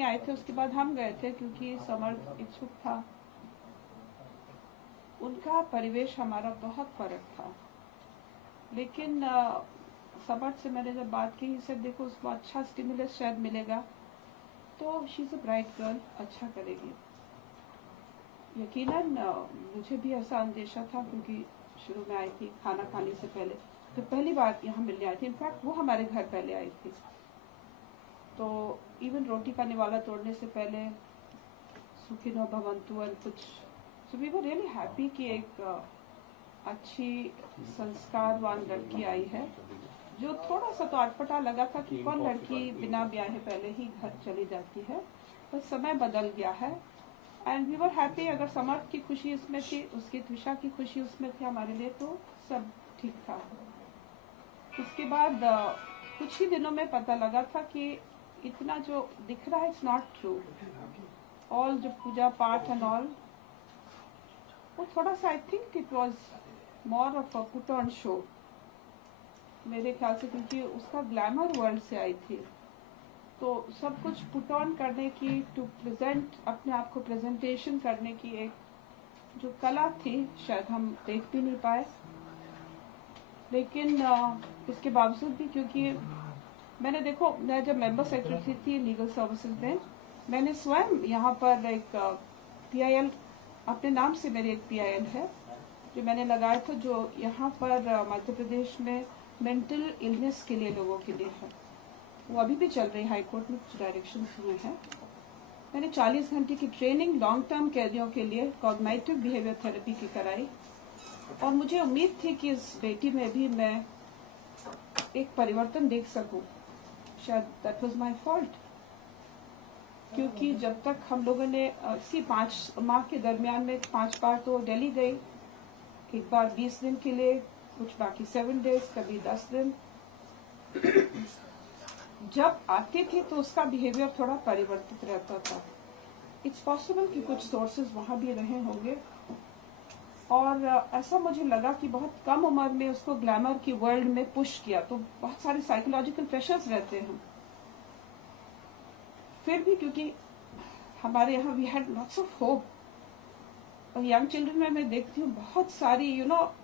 नहीं आए थे, उसके बाद हम गए थे क्योंकि समर्थ इच्छुक था। उनका परिवेश हमारा बहुत फर्क था, लेकिन समर्थ से मैंने जब बात की, इसे देखो उसको अच्छा स्टिमुलस शायद मिलेगा तो she is a bright girl, अच्छा करेगी। यकीनन मुझे भी ऐसा अंदेशा था क्योंकि शुरू में आई थी खाना खाने से पहले, तो पहली बार यहाँ मिलने आई थी। इनफैक्ट वो हमारे घर पहले आई थी, तो इवन रोटी का निवाला तोड़ने से पहले सुखिनो भवंतु और कुछ, so we were really happy कि एक अच्छी संस्कारवान लड़की आई है। जो थोड़ा सा तो अटपटा लगा था कि कौन लड़की बिना ब्याहे पहले ही घर चली जाती है, पर समय बदल गया है। And we were happy. अगर समर्थ की खुशी इसमें थी, उसकी त्विषा की खुशी उसमें थी, हमारे लिए तो सब ठीक था। उसके बाद कुछ ही दिनों में पता लगा था कि इतना जो दिख रहा है इट्स नॉट ट्रू। ऑल जो पूजा पाठ एंड ऑल, वो थोड़ा सा I think it was more of a put on show मेरे ख्याल से, क्योंकि उसका ग्लैमर वर्ल्ड से आई थी, तो सब कुछ पुट ऑन करने की, टू प्रेजेंट अपने आप को प्रेजेंटेशन करने की एक जो कला थी, शायद हम देख भी नहीं पाए। लेकिन इसके बावजूद भी, क्योंकि मैंने देखो, मैं जब मेंबर सेक्रेटरी थी लीगल सर्विसेज में, मैंने स्वयं यहाँ पर एक PIL, अपने नाम से मेरी एक PIL है जो मैंने लगाया था, जो यहाँ पर मध्य प्रदेश में मेंटल इलनेस के लिए लोगों के लिए है। वो अभी भी चल रही, हाई कोर्ट में कुछ डायरेक्शन हुए हैं। मैंने 40 घंटे की ट्रेनिंग लॉन्ग टर्म कैदियों के लिए कॉग्निटिव बिहेवियर थेरेपी की कराई, और मुझे उम्मीद थी कि इस बेटी में भी मैं एक परिवर्तन देख सकूं। शायद दैट वाज माय फॉल्ट, क्योंकि जब तक हम लोगों ने इसी 5 माह के दरमियान में 5 बार तो दिल्ली गई, एक बार 20 दिन के लिए, कुछ बाकी 7 डेज, कभी 10 दिन। जब आते थे तो उसका बिहेवियर थोड़ा परिवर्तित रहता था। इट्स पॉसिबल कि कुछ सोर्सेज वहां भी रहे होंगे, और ऐसा मुझे लगा कि बहुत कम उम्र में उसको ग्लैमर की वर्ल्ड में पुश किया, तो बहुत सारे साइकोलॉजिकल प्रेशर्स रहते हैं। फिर भी क्योंकि हमारे यहाँ we had lots of hope, और यंग चिल्ड्रन में मैं देखती हूँ बहुत सारी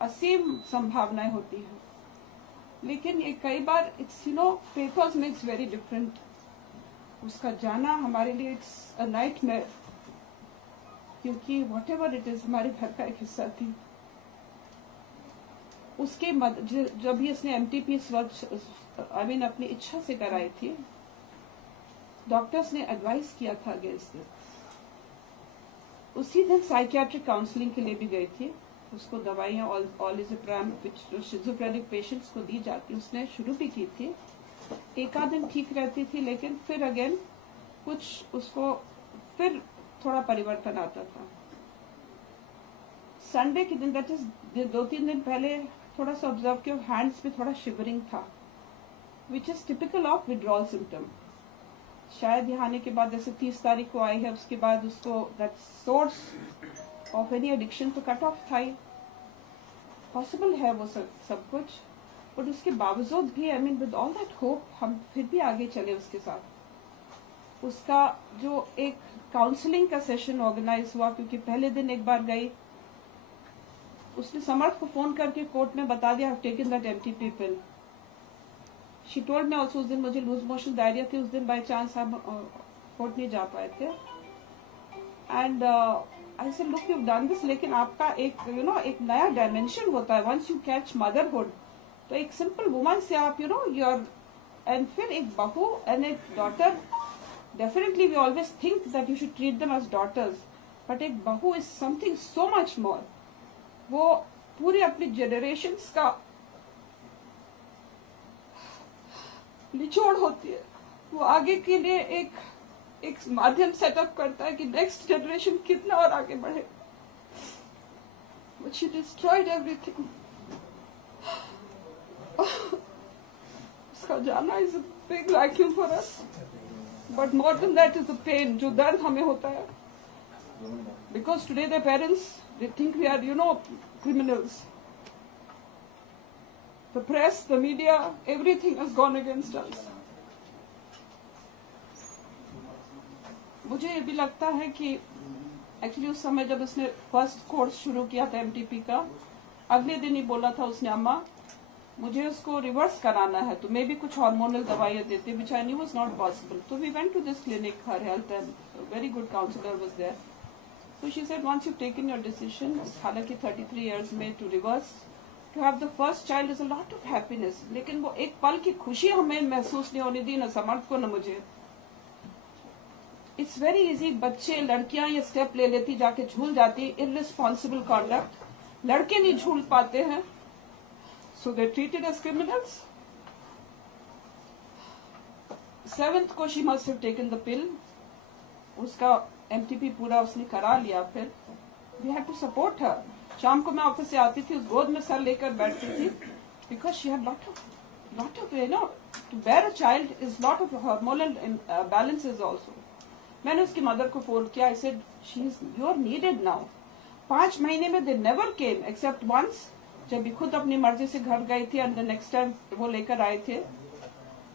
असीम संभावनाएं होती हैं, लेकिन ये कई बार it's papers makes very different. उसका जाना हमारे लिए इट्स अ नाइटमेयर, क्योंकि वॉट एवर इट इज हमारे घर का एक हिस्सा थी। उसके जब भी इसने MTP अपनी इच्छा से कराई थी, डॉक्टर्स ने एडवाइस किया था अगेंस्ट दिस। उसी दिन साइकियाट्रिक काउंसलिंग के लिए भी गई थी। उसको दवाइयां ऑलिज़ेप्राम जो शिज़ोफ्रेनिक पेशेंट्स को दी जाती, उसने शुरू भी की थी। एक आध दिन ठीक रहती थी, लेकिन फिर अगेन कुछ उसको फिर थोड़ा परिवर्तन आता था। संडे के दिन, दैट इज 2-3 दिन पहले, थोड़ा सा ऑब्जर्व किया, हैंड्स पे थोड़ा शिवरिंग था, which is typical of withdrawal symptom. शायद यहाँ आने के बाद, जैसे 30 तारीख को आई है, उसके बाद उसको that source of any addiction तो कट ऑफ था ही। पॉसिबल है वो सब कुछ, बट उसके बावजूद भी I mean with all that hope हम फिर भी आगे चले उसके साथ। उसका जो एक काउंसलिंग का सेशन ऑर्गेनाइज हुआ, क्योंकि पहले दिन एक बार गई, उसने समर्थ को फोन करके कोर्ट में बता दिया, I have taken that MTP pill. She told me also, उस दिन मुझे लूज मोशन डायरिया थी, उस दिन बाय चांस हम कोर्ट नहीं जा पाए थे। And I said look, you have done this, लेकिन आपका एक एक नया डायमेंशन होता है वंस यू कैच मदरहुड। तो एक सिंपल वुमन से आप योर एंड फिर एक बहू एंड एक daughter, definitely we always think that you should treat them as daughters, but एक बहू is something so much more. वो पूरी अपनी जनरेशन्स का निचोड़ होती है। वो आगे के लिए एक माध्यम सेटअप करता है कि नेक्स्ट जनरेशन कितना और आगे बढ़े। But she destroyed everything. उसका जाना is a big vacuum for us. But more than that is the pain, जो दर्द हमें होता है. Because today their parents, they think we are, criminals. The press, the media, everything has gone against us. मुझे ये भी लगता है कि एक्चुअली उस समय जब उसने फर्स्ट कोर्स शुरू किया था एमटीपी का, अगले दिन ही बोला था उसने, अम्मा मुझे उसको रिवर्स कराना है, तो मैं भी कुछ हार्मोनल दवाइयाँ देती, which I knew was not possible. तो we went to this clinic, her health and very good counsellor was there. So she said, once you've taken your decision, हालांकि 33 years में to reverse, to have the first child is a lot of happiness. लेकिन वो एक पल की खुशी हमें महसूस नहीं होने दी, न समर्थ को न मुझे. It's very easy, बच्चे लड़कियां ये स्टेप ले लेती, जाके झूल जाती, irresponsible conduct. लड़के नहीं झूल पाते हैं, so they're treated as criminals. 7th को she must have taken the pill. उसका एमटीपी पूरा उसने करा लिया. फिर वी हैड टू सपोर्ट हर. शाम को मैं ऑफिस से आती थी, उस गोद में सर लेकर बैठती थी, because she had lot of you know to bear a child is lot of hormonal balances also. मैंने उसकी मदर को फोन किया. I said she is you are needed now. 5 महीने में they never came except once, जब भी खुद अपनी मर्जी से घर गई थी, एंड द नेक्स्ट टाइम वो लेकर आए थे.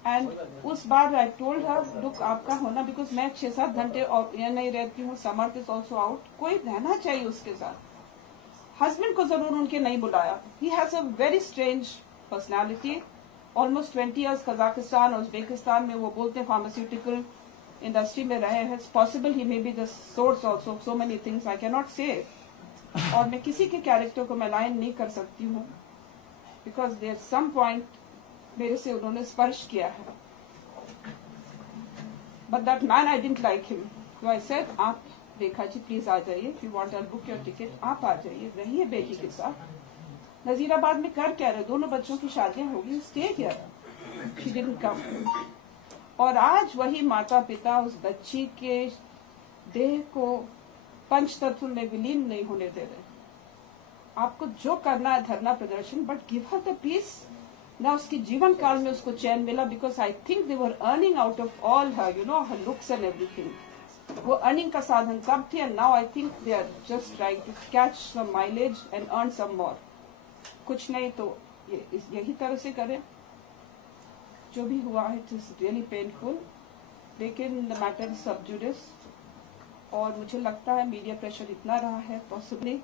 एंड उस बार आई टोल्ड हर, लुक आपका होना, बिकॉज मैं 6-7 घंटे और यहाँ नहीं रहती हूँ, समर्थ इज ऑल्सो आउट, कोई रहना चाहिए उसके साथ. हस्बैंड को जरूर उनके नहीं बुलाया. He has a very strange personality. Almost 20 years Kazakhstan और उज्बेकिस्तान में वो बोलते हैं फार्मास्यूटिकल इंडस्ट्री में रहे हैं. Possible he may be the source also so many things I can not से. और मैं किसी के कैरेक्टर को मैं लाइन नहीं कर सकती हूँ, बिकॉज देयर सम पॉइंट मेरे से उन्होंने स्पर्श किया है. But that man I didn't like him. तो आई सेड, आप रेखा जी प्लीज आ जाइए, if you want I book your ticket, आप आ जाइए, रहिए बेटी के साथ. नजीराबाद में कर क्या रहे, दोनों बच्चों की शादियां होगी, stay here. She didn't come. और आज वही माता पिता उस बच्ची के देह को पंचतत्व में विलीन नहीं होने दे रहे. आपको जो करना है धरना प्रदर्शन, but give her the peace. ना उसकी जीवन काल में उसको चैन मिला, because I think they were earning out of all her, you know, her looks and everything. वो अर्निंग का साधन सब थे, and now I think they are just trying to catch some mileage and earn some more. कुछ नहीं तो यही तरह से करें. जो भी हुआ है इट इज रियली पेनफुल, लेकिन द मैटर इज सब जुडिस. और मुझे लगता है मीडिया प्रेशर इतना रहा है, possibly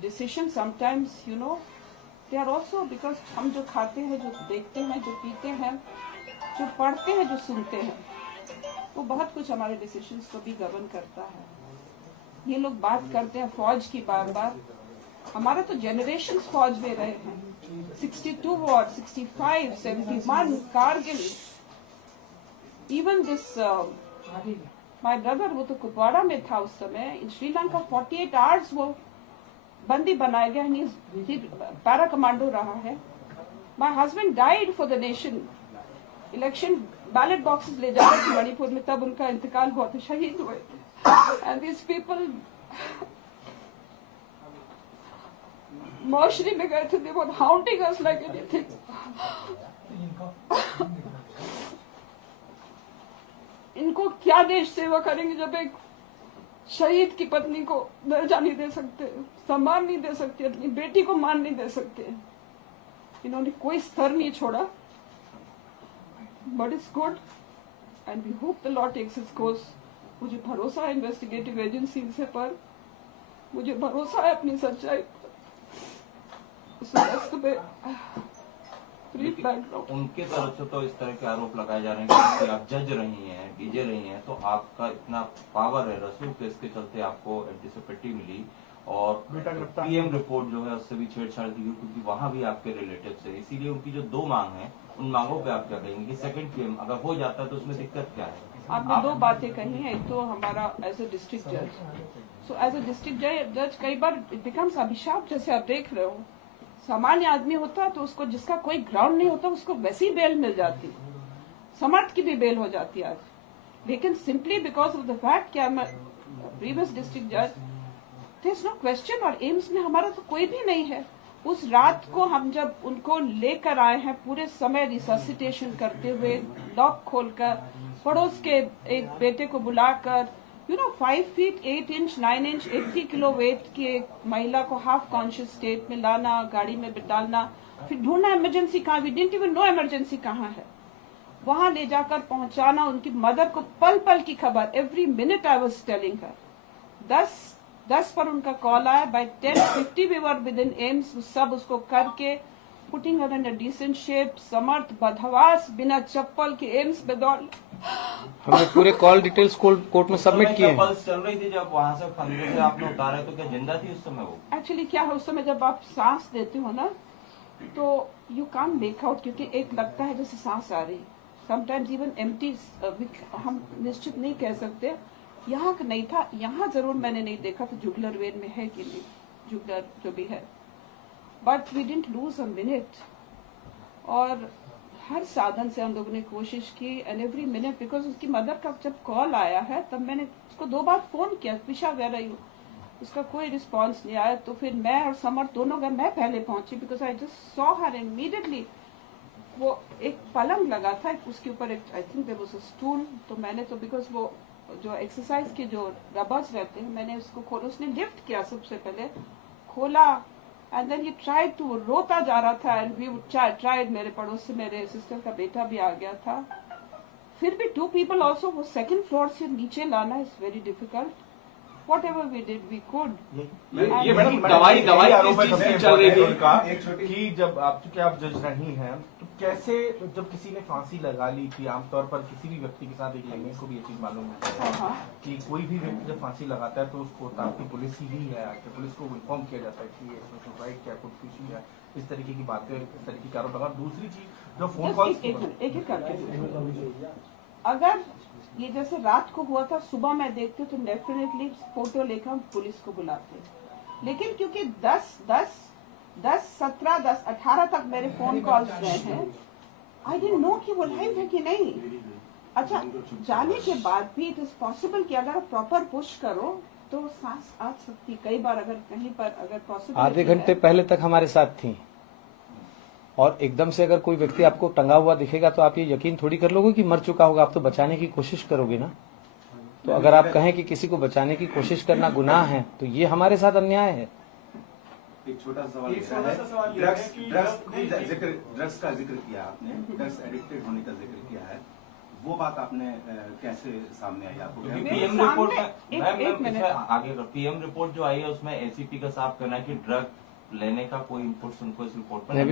decision sometimes you know they are also, because हम जो खाते हैं, जो देखते हैं, जो पीते हैं, जो पढ़ते हैं, जो सुनते हैं, वो बहुत कुछ हमारे डिसीजंस को भी गवर्न करता है. ये लोग बात करते हैं फौज की बार बार. हमारा तो जनरेशन फौज में रहे हैं. 62 war, 65, 71, Kargil. Even this my brother, वो तो कुपवाड़ा में था उस समय. इन श्रीलंका 48 आवर्स वो बंदी बनाया गया, पैरा कमांडो रहा है. My husband died for the nation. Election ballot boxes ले जा रहे थे मणिपुर में, तब उनका इंतकाल हुआ था, शहीद हुए थे. एंड दिस पीपल मौशरी में गए थे, दे वर हाउंटिंग अस लाइक एनीथिंग. इनको क्या देश सेवा करेंगे जब एक शहीद की पत्नी को दर्जा नहीं दे सकते, सम्मान नहीं दे सकते, अपनी बेटी को मान नहीं दे सकते. इन्होंने कोई स्तर नहीं छोड़ा. But it's good and we hope the law takes its course. मुझे भरोसा है इन्वेस्टिगेटिव एजेंसी से पर, मुझे भरोसा है अपनी सच्चाई पर. उनके तरफ से तो इस तरह के आरोप लगाए जा रहे हैं कि आप जज रही हैं, डीजे रही हैं, तो आपका इतना पावर है, रसूल केस के चलते आपको एंटीसिपेटी मिली, और पीएम रिपोर्ट जो है उससे भी छेड़छाड़ की, क्योंकि वहाँ भी आपके रिलेटिव से. इसीलिए उनकी जो 2 मांग है, उन मांगों पे आप क्या कहेंगे कि सेकंड पीएम अगर हो जाता है तो उसमें दिक्कत क्या है? आपने 2 बातें कही हैं. एक तो हमारा एज ए डिस्ट्रिक्ट जज, सो एज ए डिस्ट्रिक्ट जज कई बार इट बिकम्स अभिशाप. जैसे आप देख रहे हो, सामान्य आदमी होता तो उसको, जिसका कोई ग्राउंड नहीं होता, उसको वैसी बेल मिल जाती. समर्थ की भी बेल हो जाती आज. लेकिन simply because of the fact कि आई एम प्रीवियस डिस्ट्रिक्ट जज, देयर इज नो क्वेश्चन. और एम्स में हमारा तो कोई भी नहीं है. उस रात को हम जब उनको लेकर आए हैं, पूरे समय रिससिटेशन करते हुए, लॉक खोलकर, पड़ोस के एक बेटे को बुलाकर, you know 5 feet 8 inch 9 inch 80 kilo weight की एक महिला को हाफ कॉन्शियस स्टेट में लाना, गाड़ी में डालना, फिर ढूंढना इमरजेंसी कहाँ. We didn't even know emergency कहाँ है. वहां ले जाकर पहुंचाना, उनकी मदर को पल पल की खबर, every minute I was telling her. 10 पर उनका कॉल आया, by 10:50 we were within AIIMS, सब उसको करके putting her in a decent shape, Samarth बदहवास बिना चप्पल के एम्स में दौड़। हमने पूरे कॉल डिटेल्स कोर्ट में सबमिट किए हैं। पल्स चल रही थी जब वहां से फंदे से आपने उतारे, तो क्या जिंदा थी उस समय वो? एक्चुअली क्या है, उस समय जब आप सांस देते हो ना, तो यू कांट मेक आउट, क्योंकि एक लगता है जैसे सांस आ रही, समटाइम्स इवन एम्प्टी, हम निश्चित नहीं कह सकते। यहाँ का नहीं था, यहाँ जरूर मैंने नहीं देखा तो जुगलर वेन में है कि नहीं, जुगलर जो भी है, but we didn't lose a minute. और हर साधन से हम लोगों ने कोशिश की, एंड एवरी मिनट, बिकॉज उसकी मदर का जब कॉल आया है तब मैंने उसको 2 बार फोन किया, पिशा वेयर आर यू, उसका कोई रिस्पांस नहीं आया। तो फिर मैं और समर दोनों गए, मैं पहले पहुंची because I just saw her immediately. वो एक पलंग लगा था, उसके ऊपर एक, I think there was a stool, तो मैंने तो बिकॉज वो जो एक्सरसाइज के जो रबर्स रहते हैं, मैंने उसको खोला, उसने लिफ्ट किया सबसे पहले, खोला, and then he tried to, रोता जा रहा था, एंड वी ट्राइड, मेरे पड़ोस से मेरे सिस्टर का बेटा भी आ गया था। फिर भी 2 people ऑल्सो, वो 2nd फ्लोर से नीचे लाना is very difficult. Whatever we did, we could. ये मैडम दवाई किस चीज की चल रही थी कि जब आप, चूंकि आप जज रही हैं, तो कैसे जब किसी ने फांसी लगा ली थी, आमतौर पर किसी भी व्यक्ति के साथ, एक लेंगे को भी ये चीज मालूम है कि कोई भी व्यक्ति जब फांसी लगाता है तो उसको आपकी पुलिस ही है, आके पुलिस को इन्फॉर्म किया जाता है कि ये सुसाइड क्या, खुदकुशी है, इस तरीके की बातें, इस तरीके की आरोप लगा। दूसरी चीज जो फोन कॉल, एक करके, अगर ये जैसे रात को हुआ था, सुबह मैं देखती तो डेफिनेटली फोटो लेकर हम पुलिस को बुलाते, लेकिन क्योंकि 10, 17, 10, 18 तक मेरे फोन कॉल्स गए हैं, आई डिडंट नो कि वो लाइव है कि नहीं। अच्छा, जाने के बाद भी इट इज पॉसिबल कि अगर आप प्रॉपर पुश करो तो सांस आ सकती, कई बार अगर कहीं पर अगर पॉसिबल, आधे घंटे पहले तक हमारे साथ थी, और एकदम से अगर कोई व्यक्ति आपको टंगा हुआ दिखेगा तो आप ये यकीन थोड़ी कर लोगे कि मर चुका होगा, आप तो बचाने की कोशिश करोगे ना। तो अगर आप कहें कि किसी को बचाने की कोशिश करना गुनाह है, तो ये हमारे साथ अन्याय है। एक छोटा सवाल ड्रग्स का जिक्र किया आपने, ड्रग्स एडिक्टेड होने का जिक्र किया है, वो बात आपने कैसे सामने आई आपको? पीएम रिपोर्ट में आगे पीएम रिपोर्ट जो आई है उसमें एसीपी का साफ कहना है कि ड्रग लेने का कोई इनपुट्स उनको इस रिपोर्ट में